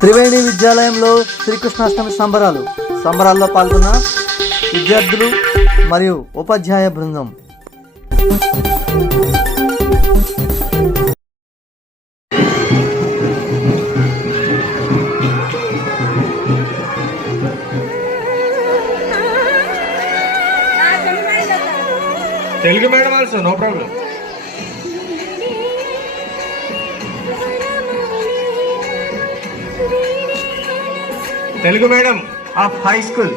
త్రివేణి విద్యాలయంలో శ్రీకృష్ణాష్టమి సంబరాలు. సంబరాల్లో పాల్గొన్న విద్యార్థులు మరియు ఉపాధ్యాయ బృందం. Telugu madam also no problem. Telugu madam of high school.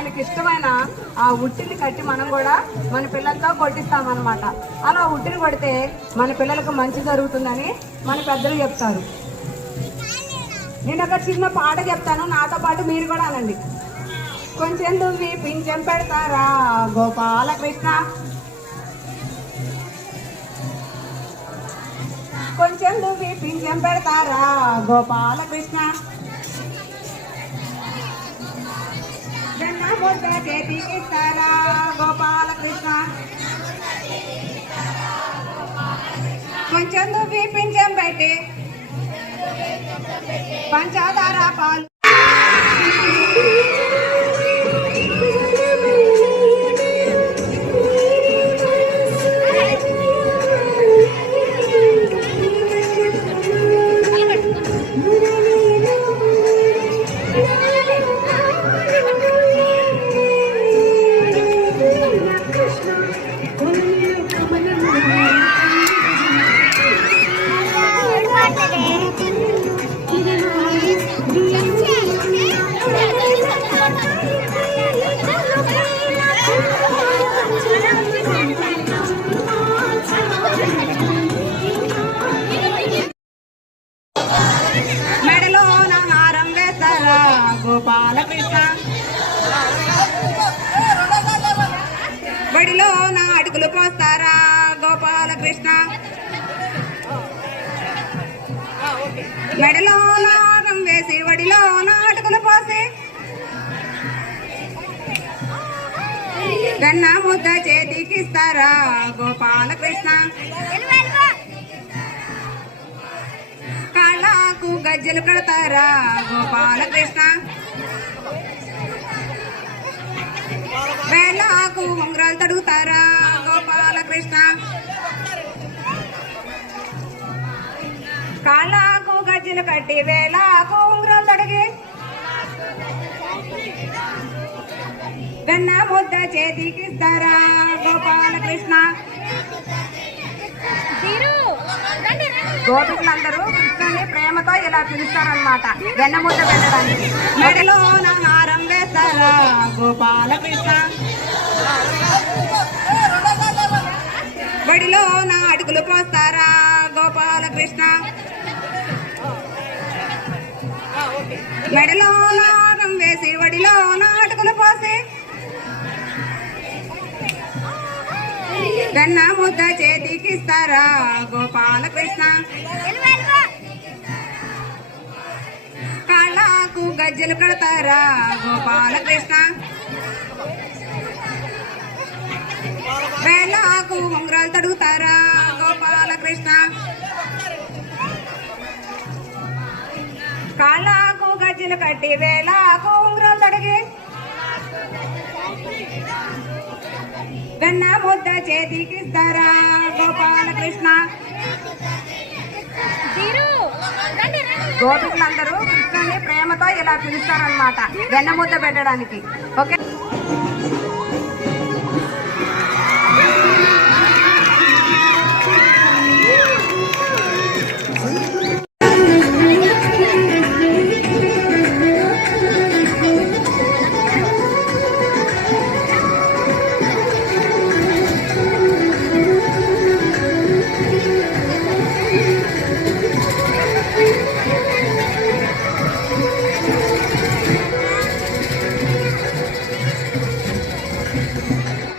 ఆయనకి ఇష్టమైన ఆ ఉట్టిని కట్టి మనం కూడా మన పిల్లలతో కొట్టిస్తామన్నమాట. అలా ఉట్టిని కొడితే మన పిల్లలకు మంచి జరుగుతుందని మన పెద్దలు చెప్తారు. నేను ఒక చిన్న పాట చెప్తాను నాతో పాటు మీరు కూడా అనండి. కొంచెం దువ్వి పింఛం పెడతారా గోపాలకృష్ణ? కొంచెం దువ్వి పింఛం పెడతారా గోపాలకృష్ణ? వెన్న ముద్ద చేతికిస్తారా గోపాలకృష్ణ కొంచెం దువ్వి పింఛం పెట్టి పంచదార పాలు. దారిలో నా అడుగులు పోస్తారా? గోపాలకృష్ణ. మెడలో నాగం వేసి వడిలో నా అడుగులు పోసి. వెన్న ముద్ద చేతికిస్తారా? గోపాలకృష్ణ. కాళ్ళకు గజ్జలు కడతారా? గోపాలకృష్ణ. వేళకు ఉంగరాలు తడుగుతారా గోపాలకృష్ణ. కాళ్ళకు గజ్జలు కట్టి వేళకు ఉంగరాలు తడిగి వెన్న ముద్ద చేతికిస్తారా? గోపాలకృష్ణ. గోపికులందరూ కృష్ణుని ప్రేమతో ఇలా పిలుస్తారనమాట వెన్నముద్ద పెట్టడానికి. మెడలో నా హారం వేస్తారా గోపాలకృష్ణ. బడిలో నా అడుగులు పోస్తారా గోపాలకృష్ణ? మెడలో నాగం వేసి వడిలో నా అడుగులు పోసి. వెన్న ముద్ద చేతికిస్తారా గోపాలకృష్ణ? సజ్జలు కడతారా? గోపాలకృష్ణ. వేళకు ఉంగరాలు తడుగుతారా? గోపాలకృష్ణ. కాళ్ళకు గజ్జలు కట్టి వేళకు ఉంగరాలు తడిగి. వెన్న ముద్ద చేతికిస్తారా గోపాలకృష్ణ. గోపికలందరూ కృష్ణుని ప్రేమతో ఇలా పిలుస్తారనమాట వెన్నముద్ద పెట్టడానికి. ఓకే?